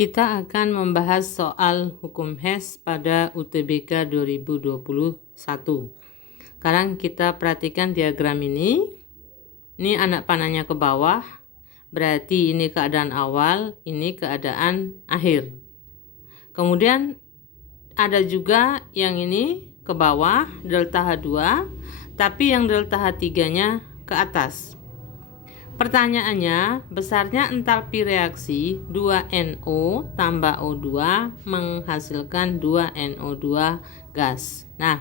Kita akan membahas soal hukum Hess pada UTBK 2021. Sekarang kita perhatikan diagram ini. Ini anak panahnya ke bawah, berarti ini keadaan awal, ini keadaan akhir. Kemudian ada juga yang ini ke bawah, delta H2, tapi yang delta H3-nya ke atas. Pertanyaannya, besarnya entalpi reaksi 2NO tambah O2 menghasilkan 2NO2 gas. Nah,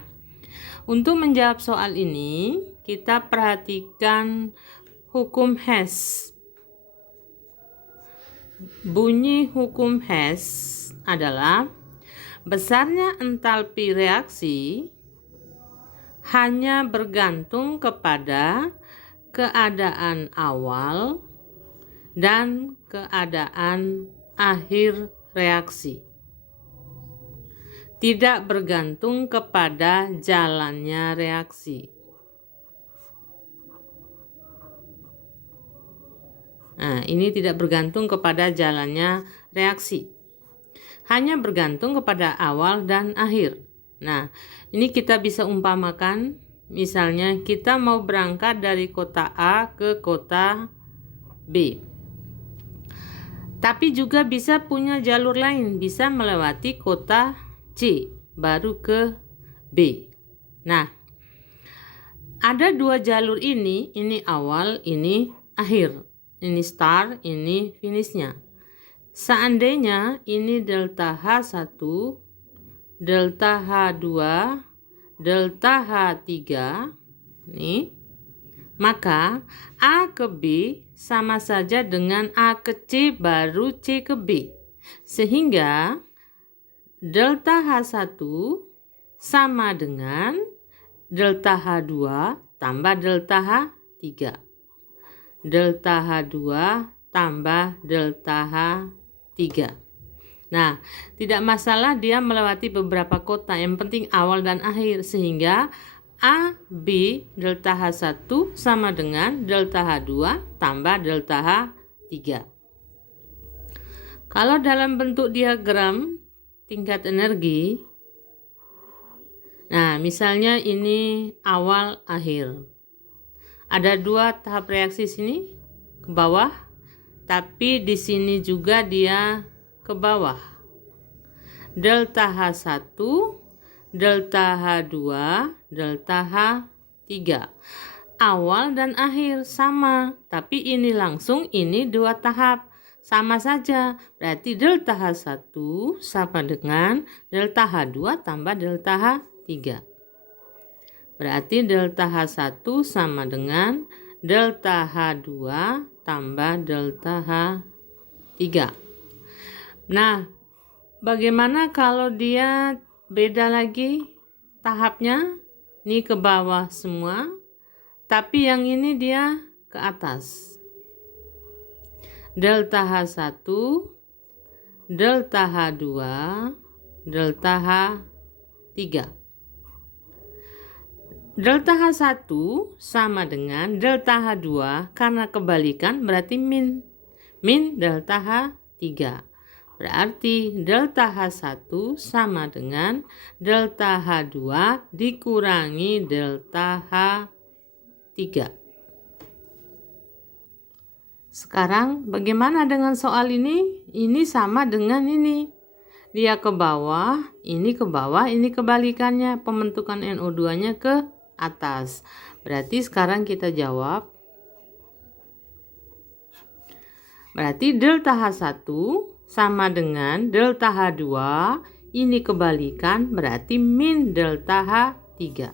untuk menjawab soal ini, kita perhatikan hukum Hess. Bunyi hukum Hess adalah besarnya entalpi reaksi hanya bergantung kepada keadaan awal dan keadaan akhir reaksi. Tidak bergantung kepada jalannya reaksi. Nah, ini tidak bergantung kepada jalannya reaksi. Hanya bergantung kepada awal dan akhir. Nah, ini kita bisa umpamakan. Misalnya kita mau berangkat dari kota A ke kota B. Tapi juga bisa punya jalur lain, bisa melewati kota C baru ke B. Nah, ada dua jalur ini awal, ini akhir. Ini start, ini finishnya. Seandainya ini delta H1, delta H2, delta H3 nih, maka A ke B sama saja dengan A ke C baru C ke B. Sehingga delta H1 sama dengan delta H2 tambah delta H3. Delta H2 tambah delta H3. Nah, tidak masalah dia melewati beberapa kota, yang penting awal dan akhir, sehingga A, B, delta H1 sama dengan delta H2 tambah delta H3. Kalau dalam bentuk diagram tingkat energi, nah misalnya ini awal akhir. Ada dua tahap reaksi sini ke bawah, tapi di sini juga dia ke bawah. Delta H1, delta H2, delta H3. Awal dan akhir sama, tapi ini langsung, ini dua tahap. Sama saja, berarti delta H1 sama dengan delta H2 tambah delta H3. Berarti delta H1 sama dengan delta H2 tambah delta H3. Nah, bagaimana kalau dia beda lagi tahapnya? Ini ke bawah semua, tapi yang ini dia ke atas. Delta H1, delta H2, delta H3. Delta H1 sama dengan delta H2 karena kebalikan berarti min delta H3. Berarti delta H1 sama dengan delta H2 dikurangi delta H3. Sekarang bagaimana dengan soal ini? Ini sama dengan ini. Dia ke bawah, ini ke bawah, ini kebalikannya. Pembentukan NO2-nya ke atas. Berarti sekarang kita jawab. Berarti delta H1 sama dengan delta H2, ini kebalikan, berarti min delta H3.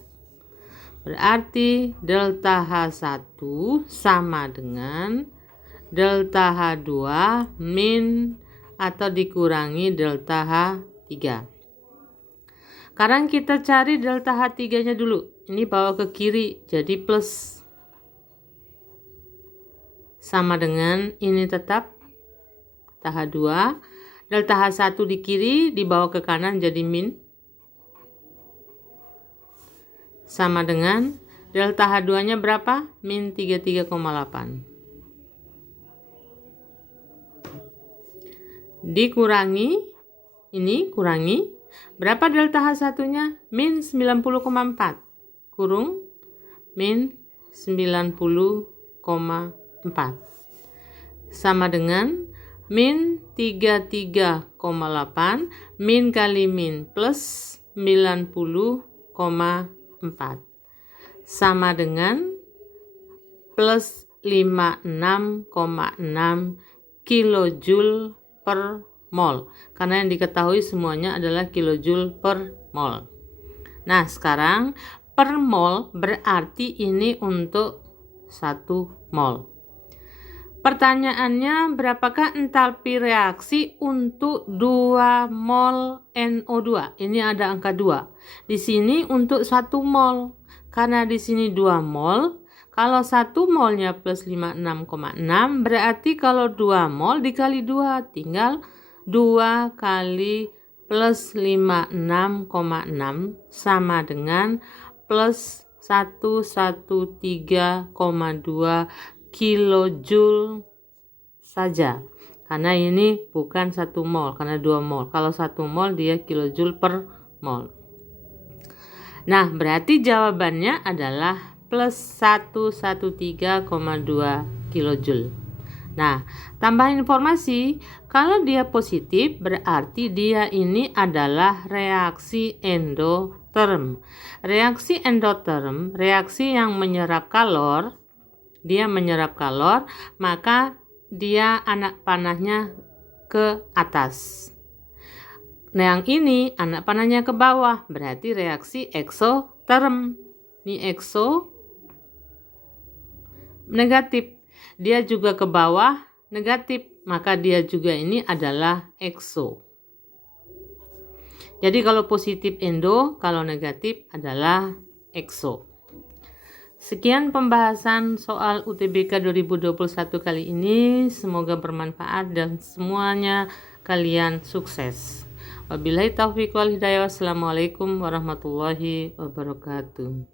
Berarti delta H1 sama dengan delta H2 min atau dikurangi delta H3. Sekarang kita cari delta H3-nya dulu. Ini bawa ke kiri, jadi plus. Sama dengan ini tetap H2, delta H1 di kiri dibawa ke kanan jadi min. Sama dengan delta H2-nya berapa? Min 33,8. dikurangi, ini kurangi, berapa delta H1-nya? Min 90,4 kurung min 90,4 sama dengan min 33,8 min kali min plus 90,4 sama dengan plus 56,6 kilojoule per mol, karena yang diketahui semuanya adalah kilojoule per mol. Nah, sekarang per mol berarti ini untuk 1 mol. Pertanyaannya, berapakah entalpi reaksi untuk 2 mol NO2? Ini ada angka 2. Di sini untuk 1 mol. Karena di sini 2 mol, kalau 1 molnya plus 56,6, berarti kalau 2 mol dikali 2, tinggal 2 kali plus 56,6 sama dengan plus 113,2 kilojoule saja, karena ini bukan 1 mol, karena 2 mol. Kalau 1 mol dia kilojoule per mol. Nah, berarti jawabannya adalah plus 113,2 kilojoule. Nah, tambahan informasi, kalau dia positif berarti dia ini adalah reaksi endoterm. Reaksi endoterm, reaksi yang menyerap kalor, dia menyerap kalor, maka dia anak panahnya ke atas. Nah, yang ini anak panahnya ke bawah, berarti reaksi eksoterm. Ini ekso negatif. Dia juga ke bawah negatif, maka dia juga ini adalah ekso. Jadi kalau positif endo, kalau negatif adalah ekso. Sekian pembahasan soal UTBK 2021 kali ini. Semoga bermanfaat dan semuanya kalian sukses. Wabillahi taufiq wal hidayah. Wassalamualaikum warahmatullahi wabarakatuh.